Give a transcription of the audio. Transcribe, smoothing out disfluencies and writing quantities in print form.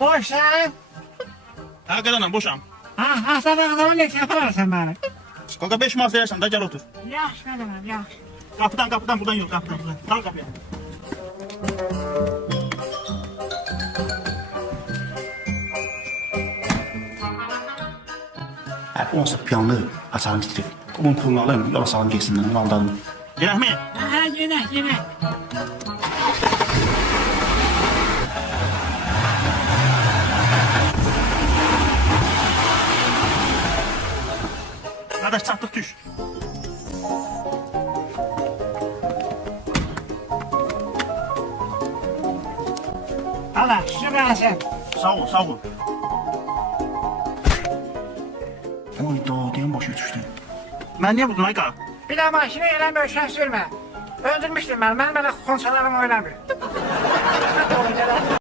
Boşsan. Hakikaten boşam. Hastalığa zaman ne yaparsan bana. Kanka 5 manat verirsen de gel otur. Yaxşı adamım, yaxşı. Kapıdan buradan yok kapıdan. Kal kapıya. Onsuz piyanlı açarım titrib. Bunun pulunu alayım, yola salım geçsinler, bunu aldadım. Gel mi? Yine. Kardeş çattık düş. Allah, süpersin. Sağ ol. Oy da, deyim başa düşdü. Ben niye buldun Ayka? Bir daha maşını eləmə, uşaq sürmə. Öldürmüşdüm mən belə xonçalarım oynamır.